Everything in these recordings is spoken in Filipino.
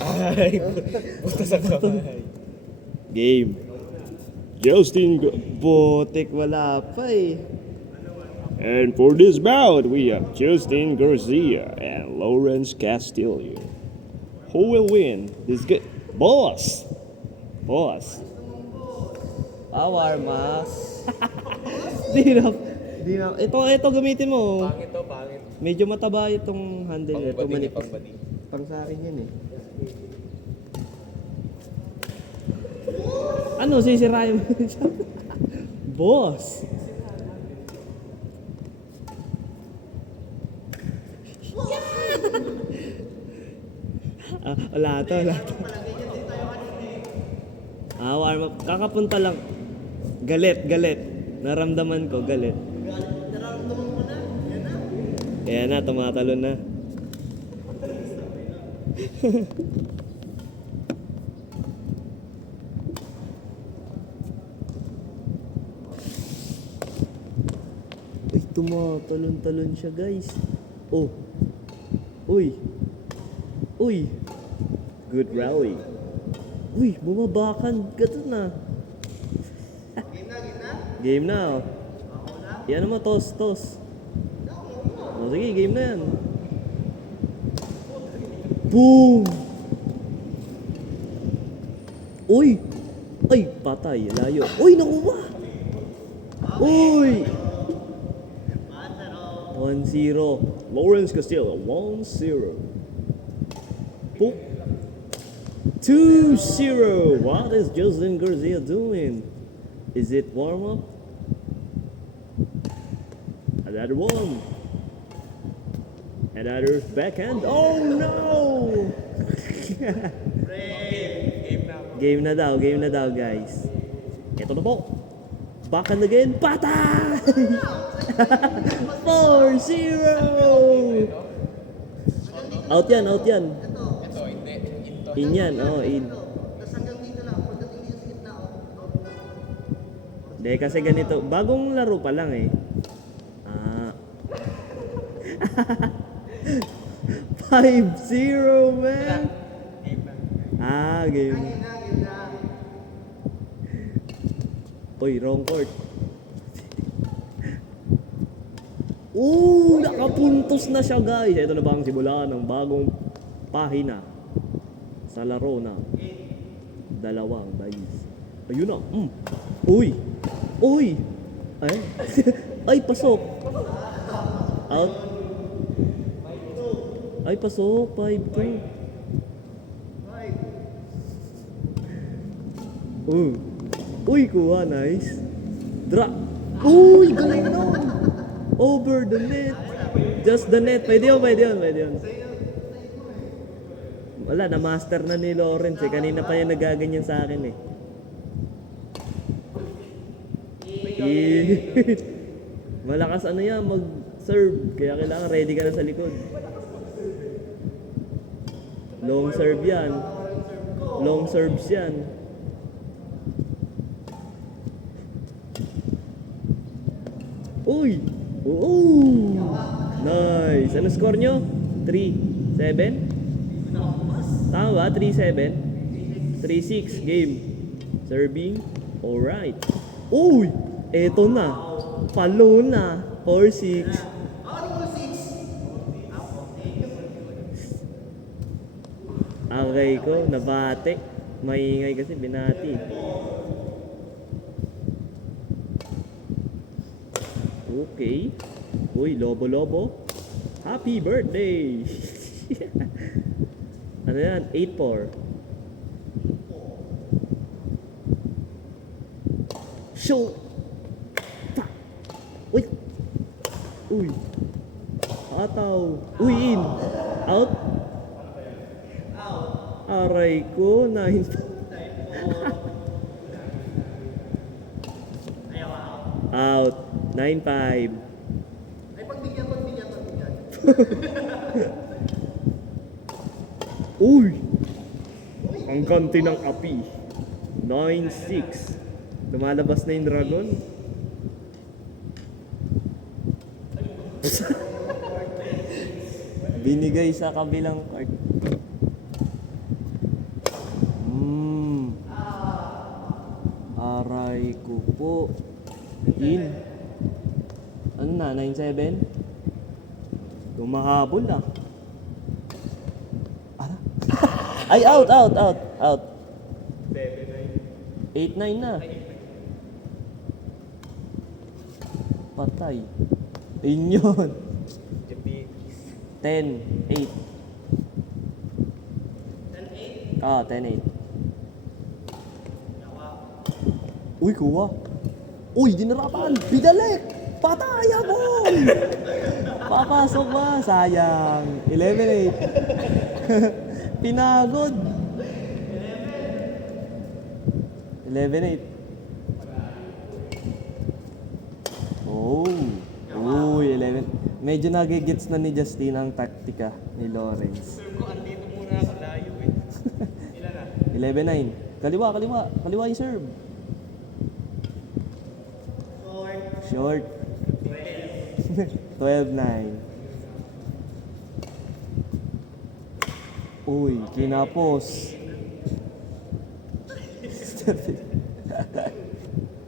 Ay, puta sa kamay. Game. Justin Botek wala pa eh. And for this bout, we have Justin Garcia and Lawrence Castillo. Who will win this game? Boss! Boss! Warmas. Di na. Ito gamitin mo. Pangit to, pangit. Medyo mataba itong handle niya. Ito Pangbading, manipis. pangbading. Pang sa akin yan eh. Ano, sisirain mo siya? Boss! Wala to. Warm up. Kakapunta lang. Galit. Naramdaman ko, galit. Nararamdaman mo na. Yan na. Kaya na, tumatalon na. Ay, tumatalon-talon siya, guys. Oh. Uy. Good rally. Uy, bumabakan ka dun na. Game na, oh. Yan naman, toss. O, sige, game na yan. Boom! Uy! Ay, patay, layo. Uy, nakuha! Uy! 1-0. Lawrence Castillo, 1-0. Boom! 2-0. What is Justin Garcia doing? Is it warm up? Another one. Another backhand. Oh no! Game na daw, guys. Ito na po. Backhand again. Patay! 4-0! Out yan. Ito, hindi. Ito. In yan, in. Tapos hanggang dito lang. Pagdating dito sa gitna, Hindi, kasi ganito. Bagong laro pa lang eh. 5-0, man! Game. Uy, wrong court. Nakapuntos na siya, guys. Ito na ba ang simula ng bagong pahina sa laro na dalawang guys. Ayun na. Uy! Ay, pasok. Out. Ay, pasok. 5-2. Uy, kuha. Nice. Drop. Uy, galing no. Over the net. Just the net. Pwede yun. Wala, na-master na ni Lawrence eh. Kanina pa yan nagaganyan sa akin eh. Malakas yan, mag-serve. Kaya kailangan ready ka na sa likod. Long serve yan. Long serves yan. Uy! Nice! Ano score nyo? 3-7? Tama ba? 3-7? 3-6 game. Serving. Alright. Uy! Eto na. Palo na. 4-6. Okay ko. Nabate. Maingay kasi binati. Okay. Uy, lobo. Happy birthday! Ano yan? 8-4. Show! Uy! Ataw! Uy, in! Out! Aray ko, 9. Out! 9-5. Ay, pagbigyan. Uy! Ang ganti ng api. 9-6. Lumalabas na yung dragon. Binigay sa kabilang part. Agay ko po. In. Ano na, 9-7? Gumahabol na. Ara? Ay, out. 8-9 na. Patay. Ayun yun. Jabikis. 10-8. 10-8? Ah, 10-8. Uy, kuha. Uy, dinarapan. Bidalik. Patay ako. Papasok ba? Sayang. 11-8. Pinagod. 11-8. Oh. Uy, 11. Medyo nagigits na ni Justin ang taktika ni Lawrence. Sir ko, andito muna ako layo eh. Ilan na? 11-9. Kaliwa yung serve. Short. 12-9. Uy, kinapos.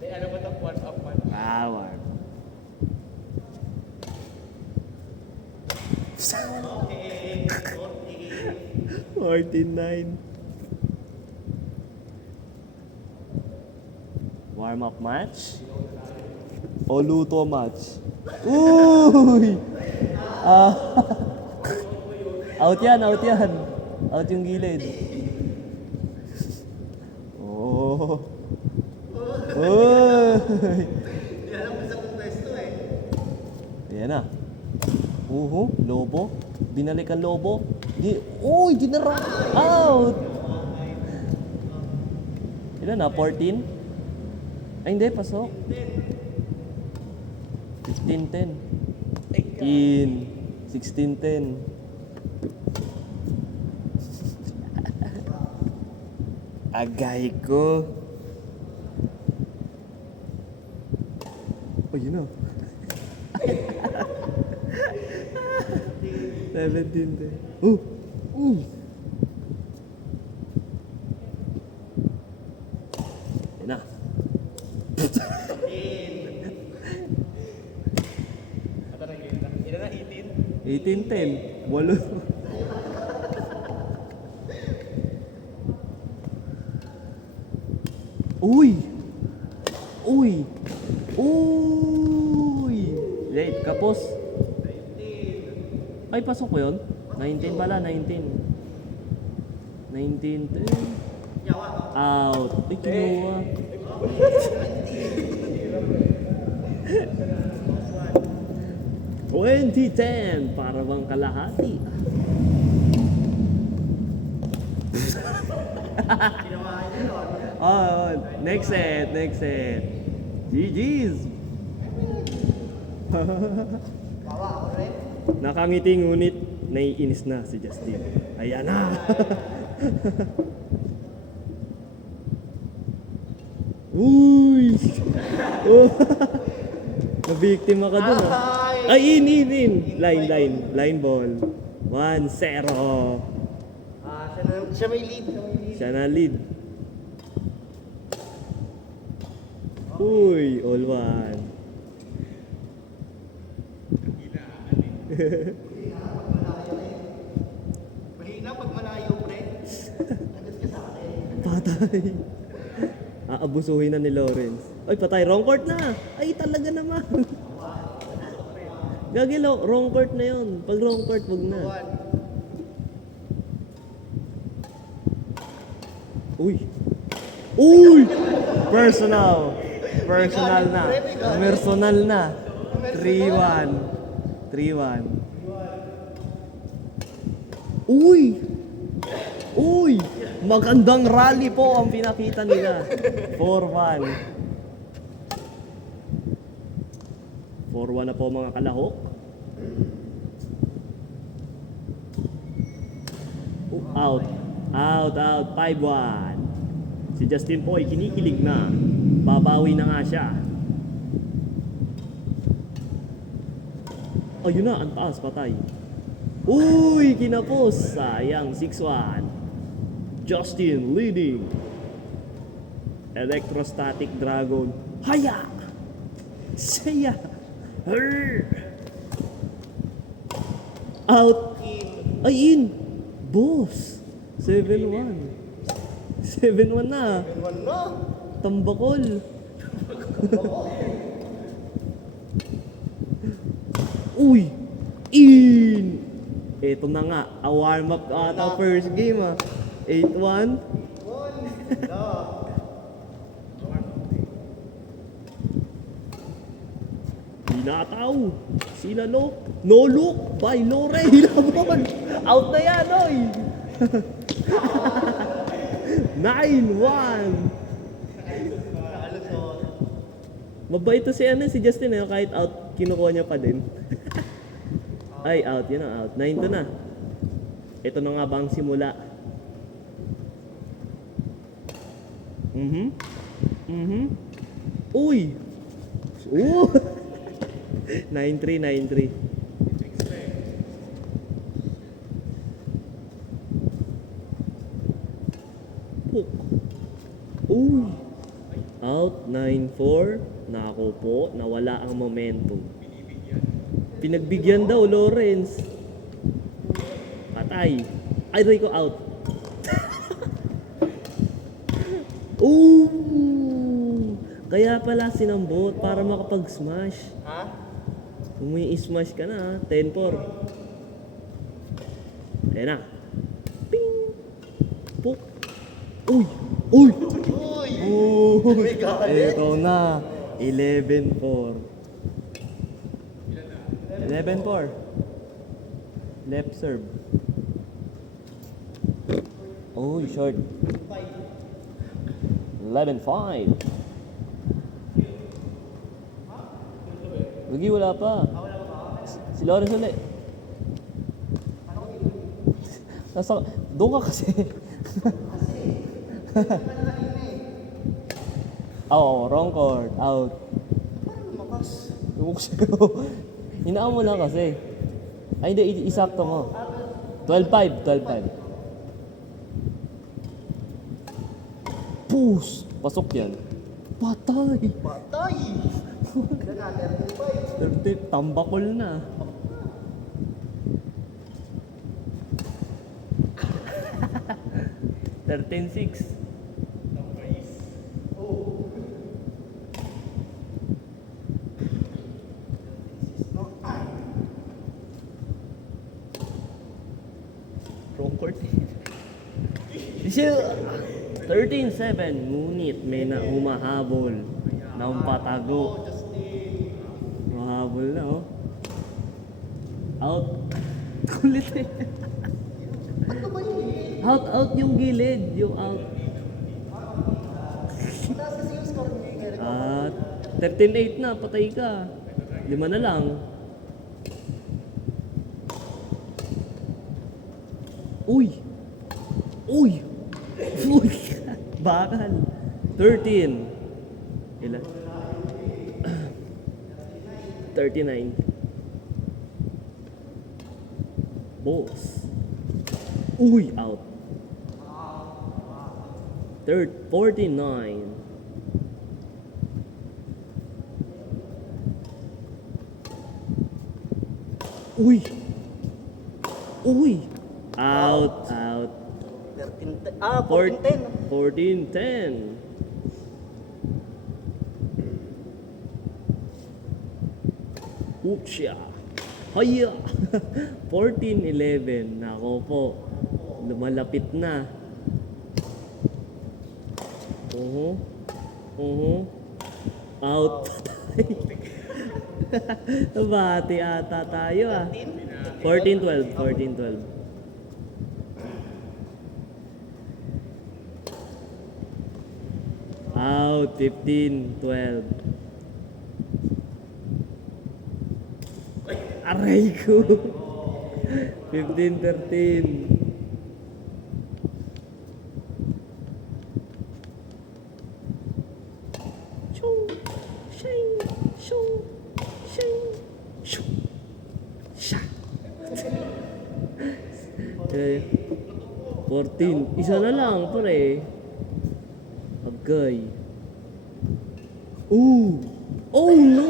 Ano ba ito? One up, one. Power. $14-9. Warm up match? O luto match? Uy! Ah. Out yan. Out yung gilid. Oh. Uy! Ayan na. Lobo. Binalik ang lobo. Uy, dinara. Out! Ilan na? 14? Ay, hindi. Pasok. 15-10. 18. 16-10. Agay ko. Oh, yun na. 17-10. Yun na. Ilan na? 18? 18-10. Walo. Uy! Late, kapos. Ay, pasok ko yun? 19 pala, 19. 19-10. Out. Ay, kinuha. $20-10 para bang kalahati. Oh, next set. GG's. Nakangiti ngunit naiinis na si Justin. Ayan na. Uy! Oh. Nabiktima ka dun ah. Ay, in. Line ball. 1-0. Siya may lead. Siya na lead. Uy, all one. Mahina pag malayo, pre. Agad ka sa akin. Patay. Aabusuhin na ni Lawrence. Ay, patay. Wrong court na. Ay, talaga naman. Gagilo, wrong court na yun. Pag wrong court, wag na. Uy! Personal na. 3-1. Uy! Magandang rally po ang pinakita nila. 4-1. 4-1 na po mga kalahok. Out. 5-1. Si Justin po ay kinikilig na. Babawi na nga siya. Ayun na, ang taas, patay. Uy, kinapos. Sayang, 6-1. Justin leading. Electrostatic Dragon. Haya! Saya! Arr! Out! Ay, in! Boss! 7-1. 7-1 na. Ewan na. Tambakol. Uy! In! Ito na nga. A warm-up ata first game ah. 8-1. Binataw. Sinalo. No look by Lore Hilabon. Out na yan, oy. 9-1. Mabait to si si Justin kahit out, kinukuha niya pa din. Ay, out, yun ang out. 9-2 na. Ito na nga ba ang simula? Uy! Oo! 9-3, 9-3. Hook. Uy! Out, 9-4. Nako po, nawala ang momentum. Pinagbigyan daw, Lawrence. Patay. Ay, Rico out. Ooh! Kaya pala sinambot para makapag-smash. Ha? Kung may i-smash ka na, 10-4. Ayan na. Ping! Puk! Uy! Uy! Uy! Uy! May galit. Ito na. 11-4. 11-4. Left serve. Oh, short. 11-5. Lagi wala pa. Si Lawrence ulit. Doon ka kasi. Oo, wrong chord. Out. Makas. Lumok sa'yo. Hinaan mo lang kasi. Ay, hindi. Isakto mo. 12-5. 12-5. Push! Pasok yan. Patay! Patay! Ilan na? 35. Tambakol na. $13-6. Wrong court. 13-7. Ngunit may na humahabol ng patago. Mahabol na, oh. Out. Kulit eh. Out yung gilid. Yung out. Mataas kasi yung score ni Eric. 13-8 na. Patay ka. 5 na lang. Uy! Uy! Uy! Bakal. 13. Ilan? 39. Boss. Uy! Out. 49. Uy! Uy! Out. 13-10. 14-10. 14-10. Upsya. Haya. 14-11. Nako po. Lumalapit na. Out. Bati ata tayo ah. 14-12. 14-12. Out. 15-12. Aray ko. 15-13. Shoo, shing, shoo, shing, shoo, sha. 14. Isa na lang, pare. Agay. Ooh! Oh no!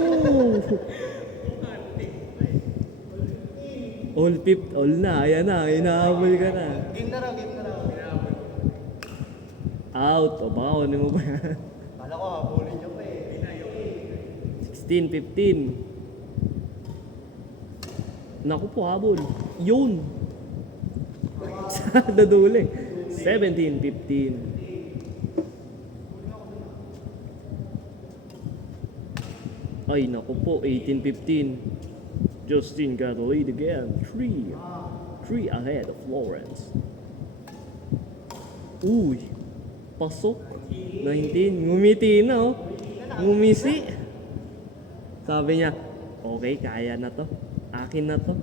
All fifth, all na. Ayan na, hinahabol ka na. Game na raw, game na raw. Out. O baka kunin mo ba yan? Kala ko, habulin niyo pa eh. 16, 15. Naku po, habol. Yun! Sa daduli. 17, 15. Ay, naku po, 18, 15. Justin got the lead again. 3 ahead of Lawrence. Uy, pasok. 19, ngumiti na oh. Ngumisi. Sabi niya, okay, kaya na to. Akin na to.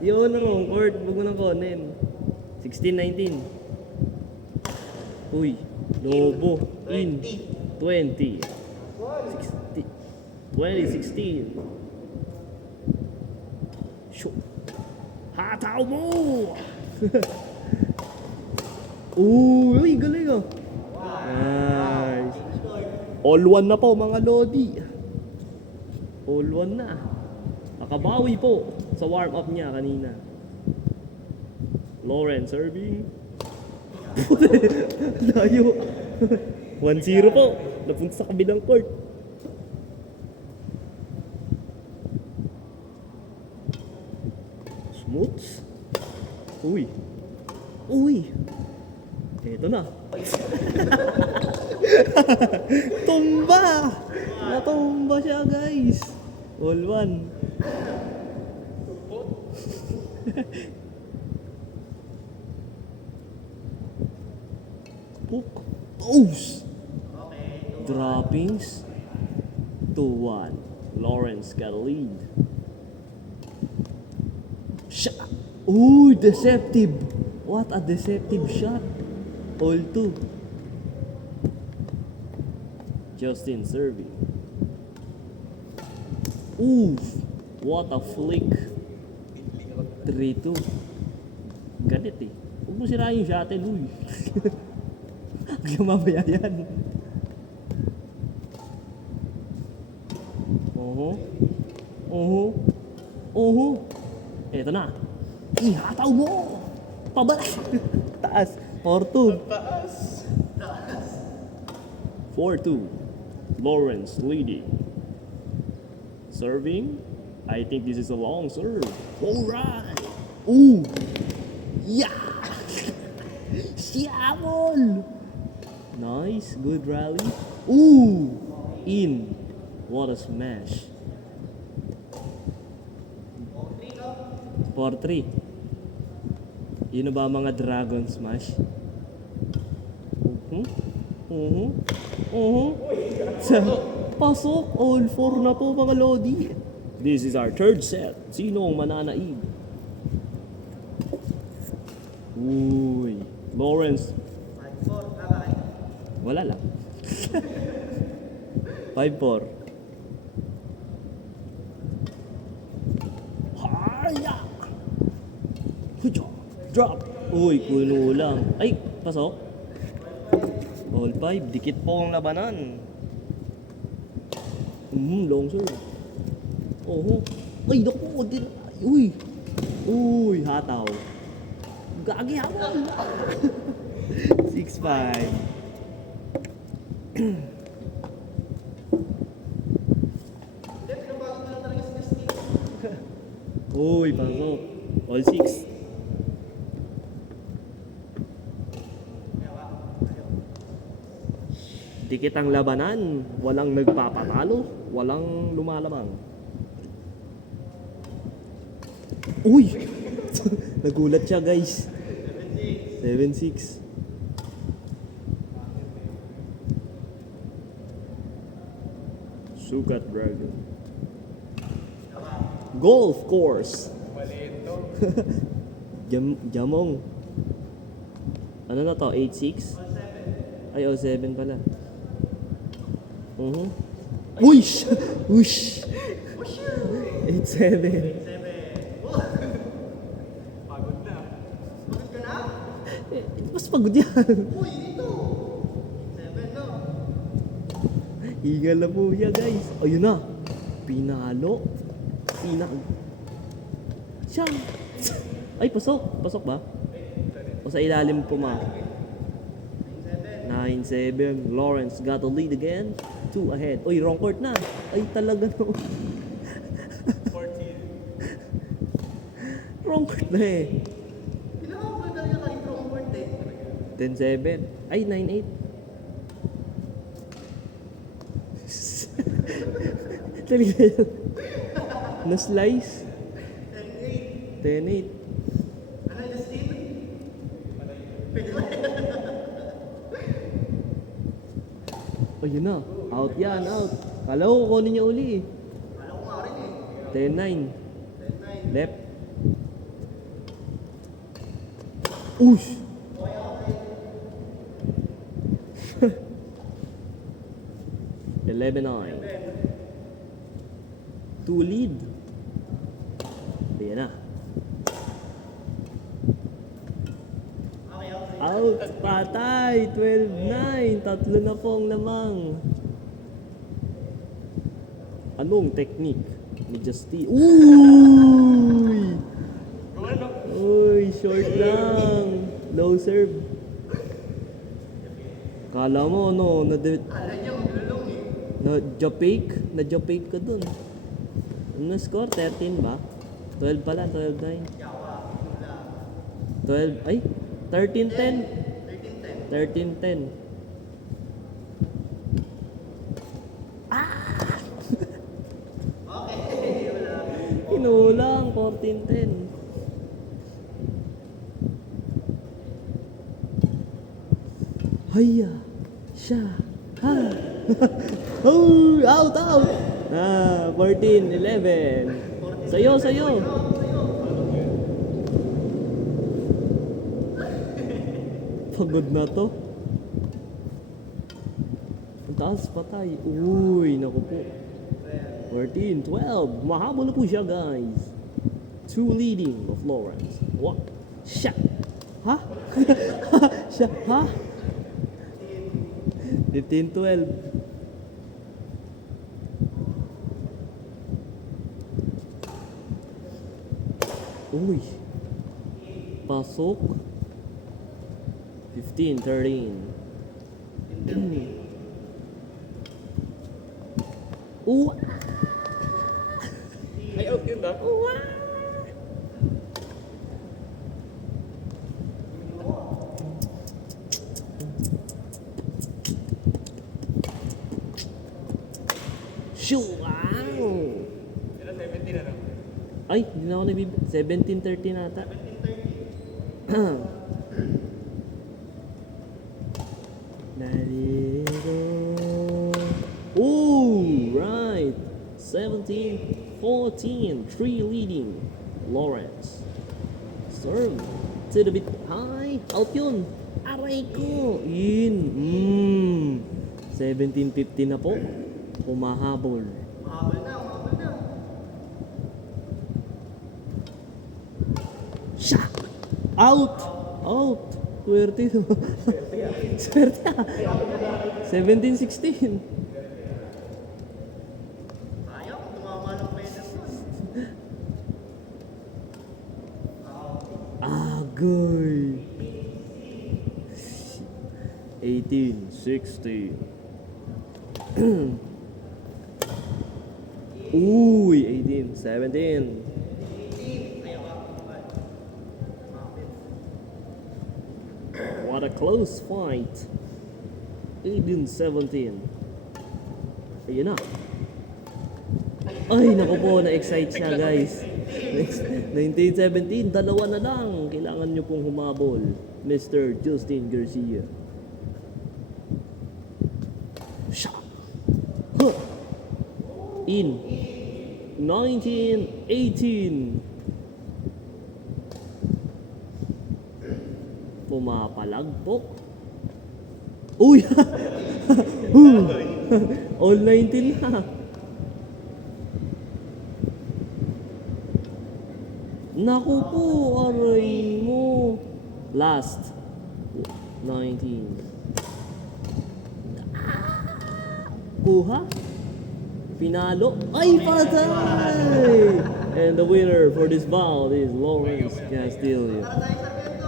Yun na wrong court, huwag mo nang konin. 16, 19. Uy, lobo. In. 20. 2016. Shoot. Hataw mo! Uy, galing ah. Nice. All one na po mga Lodi. All one na. Nakabawi po sa warm up niya kanina. Lawrence serving. Layo. 1-0 po. Napunta sa kabilang court. Smooths. Uy. Uy. Eto na. Tumba! Natumba siya, guys. All one. Pook. Toes. Droppings. 2-1. Lawrence got a lead. Shot. Ooh, deceptive. What a deceptive shot. All two. Justin serving. Oof. What a flick. 3-2. Ganit eh. Huwag mo sirahin yung shuttle, uy. Huwag yung mamaya yan. Eto na. Ihataw mo! Pabalik! Taas. 4-2. Taas. 4-2. Lawrence leading. Serving. I think this is a long serve. Alright! Ooh! Yeah! Siamol! Nice. Good rally. Ooh! In. What a smash. 4-3. Yun na ba mga Dragon Smash? Pasok. All 4 na po mga Lodi. This is our third set. Sino ang mananaig? Uy. Lawrence. 5-4, kakay. Wala lang. 5-4. Haya! Hujo! Drop! Uy, kuno lang. Ay, pasok. All 5. Dikit po ang labanan. Long serve. Ay, naku. Uy. Uy, hataw. Gagi habol. 6-5. Uy, pasok. All 6. Dikit ang labanan. Walang nagpapatalo. Walang lumalamang. Uy! Nagulat siya, guys. 7-6. Sukat Dragon. Golf course. Jamong. Ano na to? 8-6? Ay, 07 pala. Uish! Uish! 8-7. Pagod na. Pagod ka na? Mas pagod yan. Uy, dito. 7, no? Hingal na po siya, guys. Ayun na. Pinalo. Siya. Ay, pasok. Pasok ba? O sa ilalim po, ma. 9-7. Lawrence got the lead again. 2 ahead. Uy, wrong court na. Ay, talaga no. 14. Wrong court na eh. Pinakamal talaga kahit wrong court eh. 10-7. Ay, 9-8. Talaga yun. Na-slice. 10-8. Ano, Justin? Ayun na. Out yan, out. Kala ko kukunin niya uli eh. Kala ko nga rin eh. 10-9. 10-9. Left. Ush! Eleven nine. 2 lead. Ayan na. Out! Patay! 12-9. Tatlo na pong lamang. Anong technique ni Justin? Uy! Uy, short lang. Low serve. Kala mo, no, Kala niya maglulong eh. na-japake ka dun. Ano na score? 13 ba? 12 pala, 12-9. 12, ay, 13-10. 13-10. Kinulang, 14-10. Haya, siya, ha. Oh, out. 14-11. Sayo. Pagod na to. Ang taas patay. Uy, naku po. 14-12. Mahabol na po siya, guys. 2 leading of Lawrence. What? Siya. Ha? Siya, ha? 15-12. Uy. Pasok. 15-13. Ay, out yun ba? Shoo! Wow! Sila 17 na lang. Ay, hindi na ako 17-13 nata. 17-13. Oh, right. 17-14. 3 leading. Lawrence. Serve. To the bit high. Out yun. Aray ko. In. 17-15 na po. Humahabol. Umabal na. Shot! Out! Swerte. Swerte. 17-16. Ayaw, tumama ng pwede nun. Agoy. 18-16. Uy, 18-17. What a close fight. 18-17. Ayun na. Ay, naku po, na-excite siya, guys. 19-17, dalawa na lang. Kailangan nyo pong humabol, Mr. Justin Garcia. Shot. Huh. In. 19-18. Pumapalagpok. Uy! All 19 na. Naku po, aray mo. Last. 19. nakuha. Pinalo. Ay, patay! And the winner for this bout is Lawrence Castillo.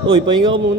Uy, pahinga ko muna.